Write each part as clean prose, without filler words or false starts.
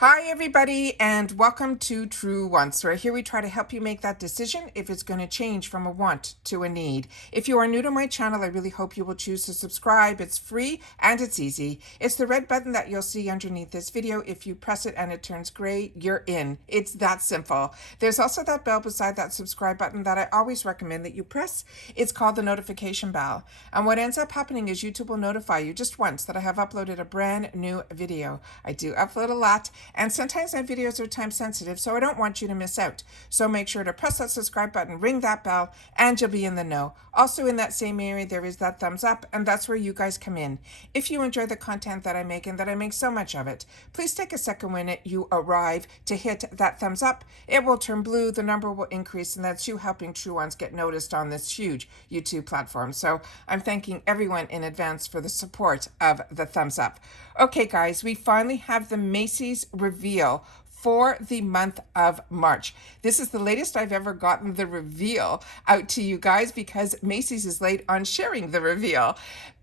Hi everybody, and welcome to True Wants, where here we try to help you make that decision if it's going to change from a want to a need. If you are new to my channel, I really hope you will choose to subscribe. It's free and it's easy. It's the red button that you'll see underneath this video. If you press it and it turns gray, you're in. It's that simple. There's also that bell beside that subscribe button that I always recommend that you press. It's called the notification bell. And what ends up happening is YouTube will notify you just once that I have uploaded a brand new video. I do upload a lot. And sometimes my videos are time sensitive, so I don't want you to miss out. So make sure to press that subscribe button, ring that bell, and you'll be in the know. Also in that same area, there is that thumbs up, and that's where you guys come in. If you enjoy the content that I make and that I make so much of it, please take a second when you arrive to hit that thumbs up. It will turn blue, the number will increase, and that's you helping True Ones get noticed on this huge YouTube platform. So I'm thanking everyone in advance for the support of the thumbs up. Okay, guys, we finally have the Macys reveal for the month of March. This is the latest I've ever gotten the reveal out to you guys because Macys is late on sharing the reveal.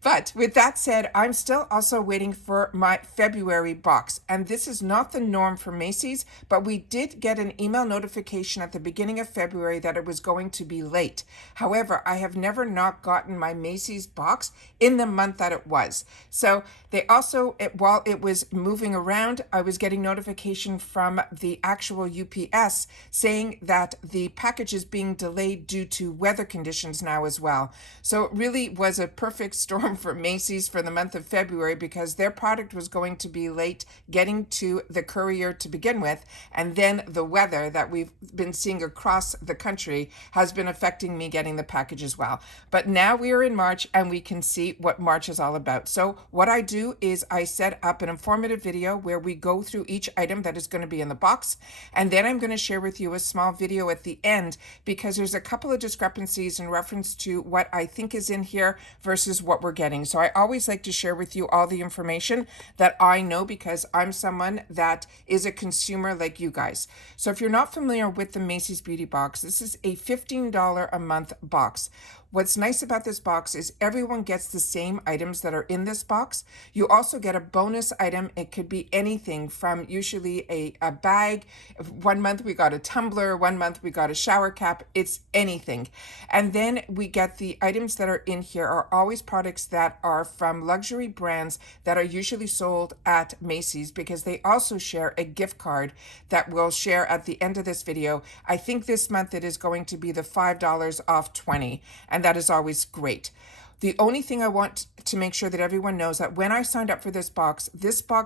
But with that said, I'm still also waiting for my February box. And this is not the norm for Macys, but we did get an email notification at the beginning of February that it was going to be late. However, I have never not gotten my Macys box in the month that it was. So they also, while it was moving around, I was getting notification from the actual UPS saying that the package is being delayed due to weather conditions now as well. So it really was a perfect storm for Macys for the month of February because their product was going to be late getting to the courier to begin with, and then the weather that we've been seeing across the country has been affecting me getting the package as well. But now we are in March and we can see what March is all about. So what I do is I set up an informative video where we go through each item that is going to be in the box, and then I'm going to share with you a small video at the end because there's a couple of discrepancies in reference to what I think is in here versus what we're getting. So I always like to share with you all the information that I know because I'm someone that is a consumer like you guys. So if you're not familiar with the Macys Beauty Box, this is a $15 a month box. What's nice about this box is everyone gets the same items that are in this box. You also get a bonus item. It could be anything from usually a bag. 1 month we got a tumbler, 1 month we got a shower cap. It's anything. And then we get the items that are in here are always products that are from luxury brands that are usually sold at Macys because they also share a gift card that we'll share at the end of this video. I think this month it is going to be the $5 off 20, and that is always great. The only thing I want to make sure that everyone knows that when I signed up for this box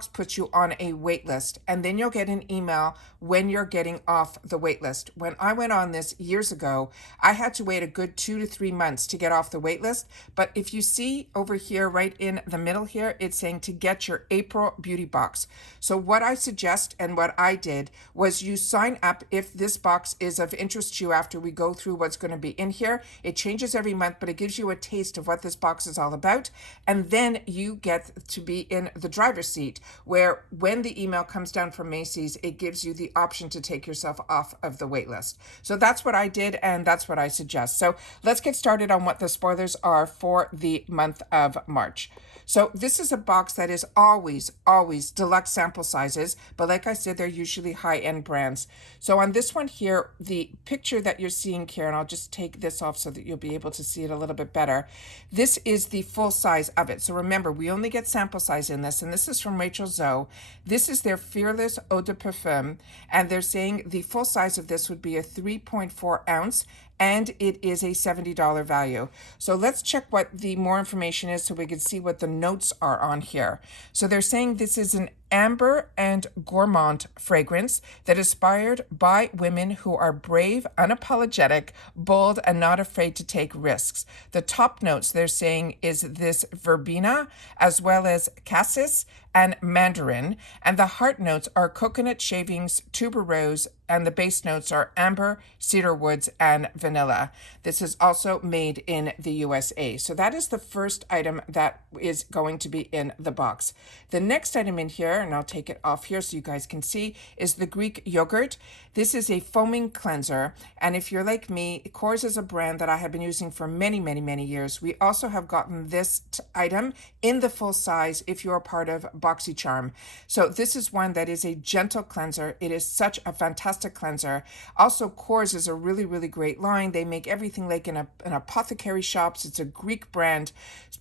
puts you on a wait list, and then you'll get an email when you're getting off the wait list. When I went on this years ago, I had to wait a good 2 to 3 months to get off the wait list. But if you see over here, right in the middle here, it's saying to get your April beauty box. So what I suggest and what I did was you sign up if this box is of interest to you after we go through what's going to be in here. It changes every month, but it gives you a taste of what this box is all about. And then you get to be in the driver's seat where when the email comes down from Macys, it gives you the option to take yourself off of the wait list. So that's what I did, and that's what I suggest. So let's get started on what the spoilers are for the month of March. So this is a box that is always deluxe sample sizes, but like I said, they're usually high-end brands. So on this one here, the picture that you're seeing here, and I'll just take this off so that you'll be able to see it a little bit better. This is the full size of it. So remember, we only get sample size in this, and this is from Rachel Zoe. This is their Fearless Eau de Parfum, and they're saying the full size of this would be a 3.4 ounce, and it is a $70 value. So let's check what the more information is so we can see what the notes are on here. So they're saying this is an amber and gourmand fragrance that is inspired by women who are brave, unapologetic, bold, and not afraid to take risks. The top notes they're saying is this verbena, as well as cassis and mandarin, and the heart notes are coconut shavings, tuberose, and the base notes are amber, cedar woods, and vanilla. This is also made in the USA. So that is the first item that is going to be in the box. The next item in here color, and I'll take it off here so you guys can see, is the Greek yogurt. This is a foaming cleanser, and if you're like me, Kors is a brand that I have been using for many, many, many years. We also have gotten this item in the full size if you're a part of BoxyCharm. So this is one that is a gentle cleanser. It is such a fantastic cleanser. Also, Kors is a really, really great line. They make everything like in apothecary shops. It's a Greek brand,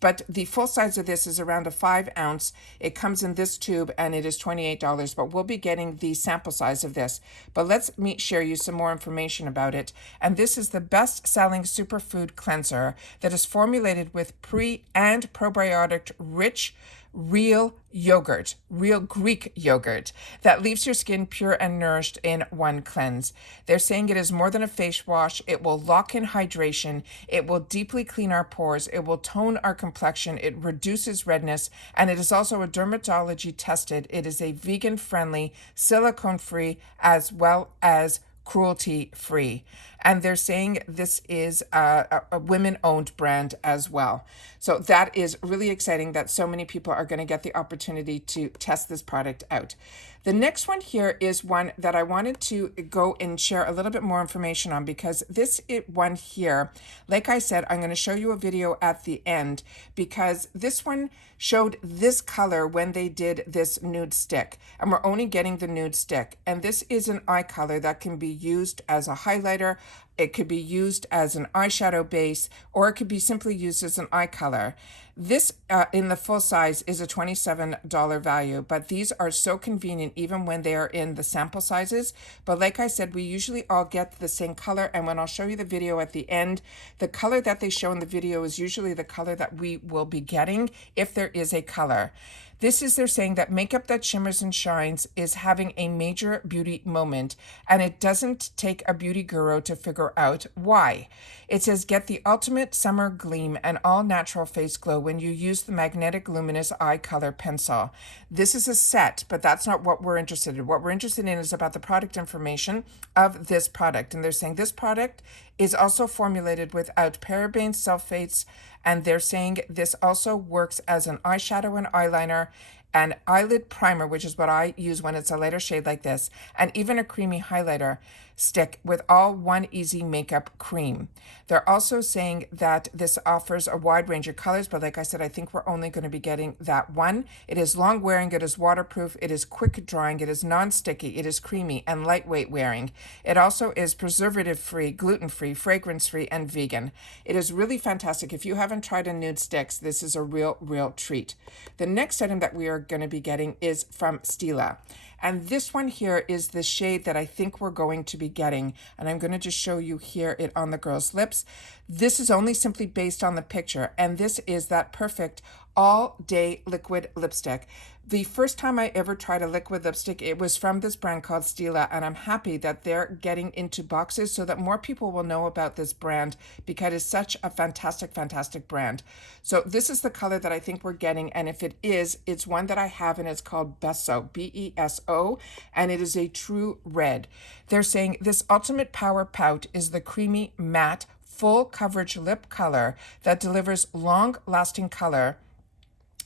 but the full size of this is around a 5 ounce. It comes in this tube and it is $28, but we'll be getting the sample size of this. But let me share you some more information about it. And this is the best-selling superfood cleanser that is formulated with pre- and probiotic rich real yogurt, real Greek yogurt that leaves your skin pure and nourished in one cleanse. They're saying it is more than a face wash. It will lock in hydration. It will deeply clean our pores. It will tone our complexion. It reduces redness. And it is also a dermatology tested. It is a vegan friendly, silicone free, as well as cruelty free. And they're saying this is a women-owned brand as well. So that is really exciting that so many people are going to get the opportunity to test this product out. The next one here is one that I wanted to go and share a little bit more information on, because this one here, like I said, I'm going to show you a video at the end, because this one showed this color when they did this nude stick, and we're only getting the nude stick. And this is an eye color that can be used as a highlighter. It could be used as an eyeshadow base, or it could be simply used as an eye color. This in the full size is a $27 value, but these are so convenient even when they are in the sample sizes. But like I said, we usually all get the same color, and when I'll show you the video at the end, the color that they show in the video is usually the color that we will be getting if there is a color. This is, they're saying that makeup that shimmers and shines is having a major beauty moment, and it doesn't take a beauty guru to figure out why. It says, get the ultimate summer gleam and all natural face glow when you use the magnetic luminous eye color pencil. This is a set, but that's not what we're interested in. What we're interested in is about the product information of this product. And they're saying this product is also formulated without parabens, sulfates, and they're saying this also works as an eyeshadow and eyeliner, an eyelid primer, which is what I use when it's a lighter shade like this, and even a creamy highlighter stick with all one easy makeup cream. They're also saying that this offers a wide range of colors, but like I said, I think we're only going to be getting that one. It is long wearing, it is waterproof, it is quick drying, it is non-sticky, it is creamy and lightweight wearing. It also is preservative free, gluten free, fragrance free, and vegan. It is really fantastic. If you haven't tried a nude sticks, this is a real treat. The next item that we are going to be getting is from Stila. And this one here is the shade that I think we're going to be getting. And I'm going to just show you here it on the girl's lips. This is only simply based on the picture. And this is that perfect all-day liquid lipstick. The first time I ever tried a liquid lipstick, it was from this brand called Stila, and I'm happy that they're getting into boxes so that more people will know about this brand, because it's such a fantastic brand. So this is the color that I think we're getting, and if it is, it's one that I have, and it's called Beso, B-E-S-O, and it is a true red. They're saying this ultimate power pout is the creamy, matte, full coverage lip color that delivers long-lasting color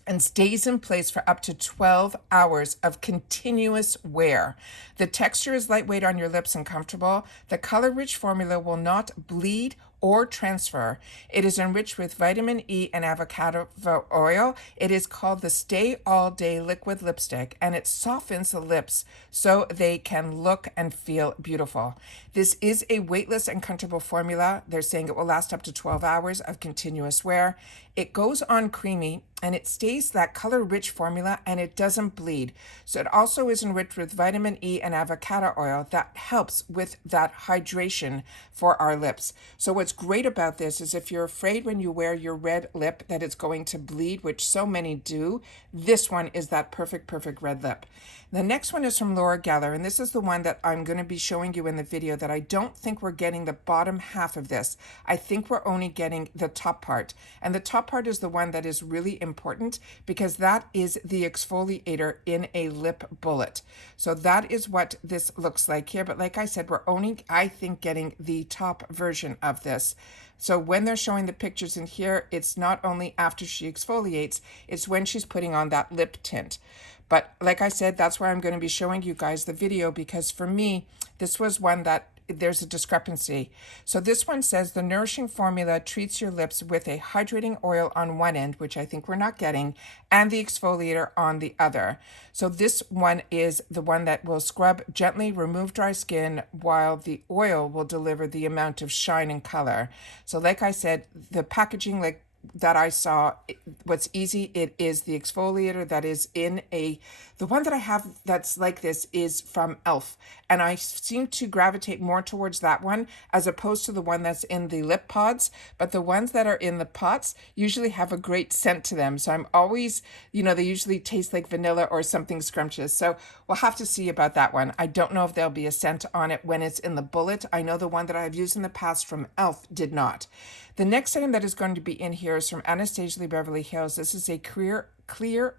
and stays in place for up to 12 hours of continuous wear. The texture is lightweight on your lips and comfortable. The color-rich formula will not bleed or transfer. It is enriched with vitamin E and avocado oil. It is called the Stay All Day Liquid Lipstick, and it softens the lips so they can look and feel beautiful. This is a weightless and comfortable formula. They're saying it will last up to 12 hours of continuous wear. It goes on creamy, and it stays that color-rich formula, and it doesn't bleed. So it also is enriched with vitamin E and avocado oil that helps with that hydration for our lips. So what's great about this is if you're afraid when you wear your red lip that it's going to bleed, which so many do, this one is that perfect red lip. The next one is from Laura Geller, and this is the one that I'm going to be showing you in the video that I don't think we're getting the bottom half of this. I think we're only getting the top part. And the top part is the one that is really important, because that is the exfoliator in a lip bullet. So that is what this looks like here. But like I said, we're only, I think, getting the top version of this. So when they're showing the pictures in here, it's not only after she exfoliates, it's when she's putting on that lip tint. But like I said, that's why I'm going to be showing you guys the video, because for me, this was one that there's a discrepancy. So this one says the nourishing formula treats your lips with a hydrating oil on one end, which I think we're not getting, and the exfoliator on the other. So this one is the one that will scrub gently, remove dry skin, while the oil will deliver the amount of shine and color. So like I said, the packaging, like that I saw, what's easy, it is the exfoliator that is in the one that I have that's like this is from Elf, and I seem to gravitate more towards that one as opposed to the one that's in the lip pods. But the ones that are in the pots usually have a great scent to them, so I'm always, they usually taste like vanilla or something scrumptious. So we'll have to see about that one. I don't know if there'll be a scent on it when it's in the bullet. I know the one that I've used in the past from Elf did not. The next item that is going to be in here is from Anastasia, Beverly Hills. This is a clear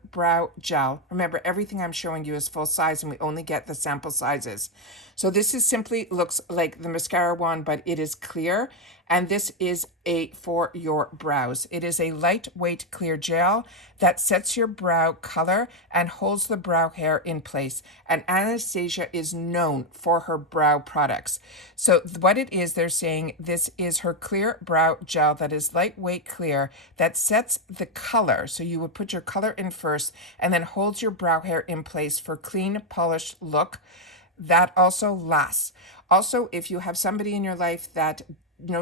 brow gel. Remember, everything I'm showing you is full size and we only get the sample sizes. So this is simply looks like the mascara one, but it is clear. And this is for your brows. It is a lightweight clear gel that sets your brow color and holds the brow hair in place. And Anastasia is known for her brow products. So what it is, they're saying this is her clear brow gel that is lightweight clear that sets the color. So you would put your color in first and then holds your brow hair in place for clean, polished look that also lasts. Also, if you have somebody in your life that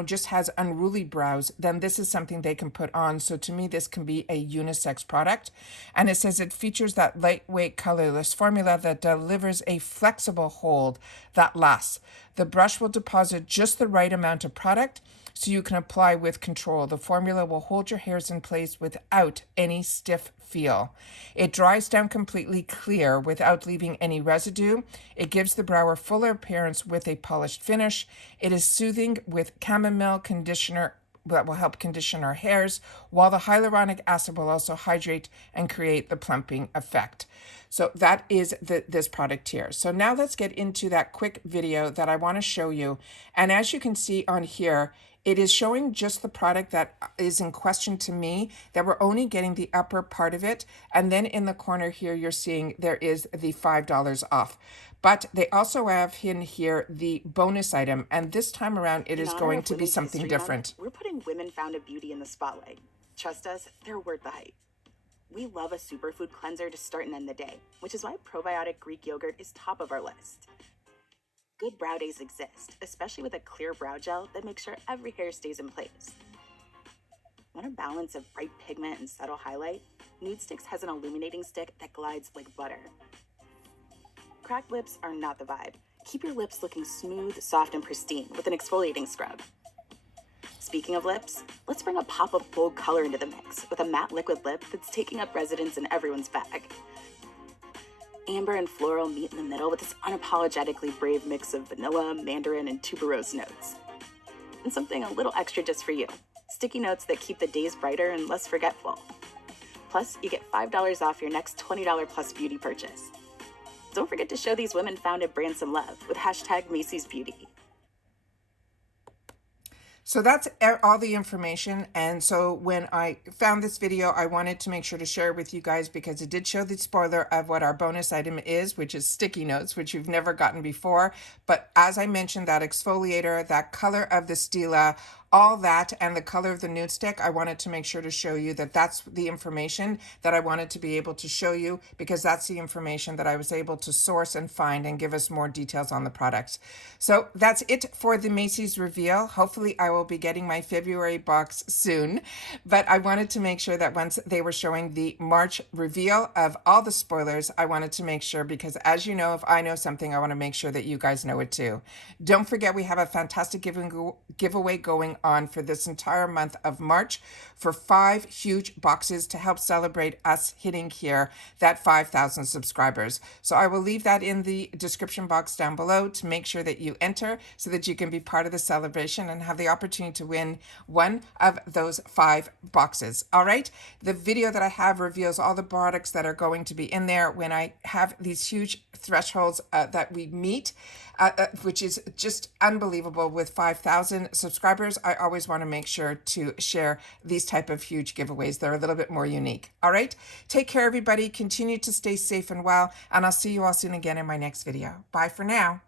just has unruly brows, then this is something they can put on. So to me, this can be a unisex product. And it says it features that lightweight, colorless formula that delivers a flexible hold that lasts. The brush will deposit just the right amount of product so you can apply with control. The formula will hold your hairs in place without any stiff feel. It dries down completely clear without leaving any residue. It gives the brow a fuller appearance with a polished finish. It is soothing with chamomile conditioner that will help condition our hairs, while the hyaluronic acid will also hydrate and create the plumping effect. So that is this product here. So now let's get into that quick video that I want to show you. And as you can see on here, it is showing just the product that is in question to me, that we're only getting the upper part of it. And then in the corner here, you're seeing there is the $5 off. But they also have in here the bonus item. And this time around, it is going to be something different. We're putting women-founded beauty in the spotlight. Trust us, they're worth the hype. We love a superfood cleanser to start and end the day, which is why probiotic Greek yogurt is top of our list. Good brow days exist, especially with a clear brow gel that makes sure every hair stays in place. Want a balance of bright pigment and subtle highlight? Nude Sticks has an illuminating stick that glides like butter. Cracked lips are not the vibe. Keep your lips looking smooth, soft, and pristine with an exfoliating scrub. Speaking of lips, let's bring a pop of bold color into the mix with a matte liquid lip that's taking up residence in everyone's bag. Amber and floral meet in the middle with this unapologetically brave mix of vanilla, mandarin, and tuberose notes. And something a little extra just for you. Sticky notes that keep the days brighter and less forgetful. Plus, you get $5 off your next $20 plus beauty purchase. Don't forget to show these women-founded brands some love with hashtag Macys Beauty. So that's all the information. And so when I found this video, I wanted to make sure to share it with you guys because it did show the spoiler of what our bonus item is, which is sticky notes, which you've never gotten before. But as I mentioned, that exfoliator, that color of the Stila, all that, and the color of the nude stick, I wanted to make sure to show you that that's the information that I wanted to be able to show you, because that's the information that I was able to source and find and give us more details on the products. So that's it for the Macys reveal. Hopefully I will be getting my February box soon, but I wanted to make sure that once they were showing the March reveal of all the spoilers, I wanted to make sure, because as you know, if I know something, I want to make sure that you guys know it too. Don't forget, we have a fantastic giveaway going on for this entire month of March for 5 huge boxes to help celebrate us hitting here that 5,000 subscribers. So I will leave that in the description box down below to make sure that you enter so that you can be part of the celebration and have the opportunity to win one of those 5 boxes. All right. The video that I have reveals all the products that are going to be in there when I have these huge thresholds that we meet. which is just unbelievable. With 5,000 subscribers, I always want to make sure to share these type of huge giveaways. They're a little bit more unique. All right, take care, everybody. Continue to stay safe and well, and I'll see you all soon again in my next video. Bye for now.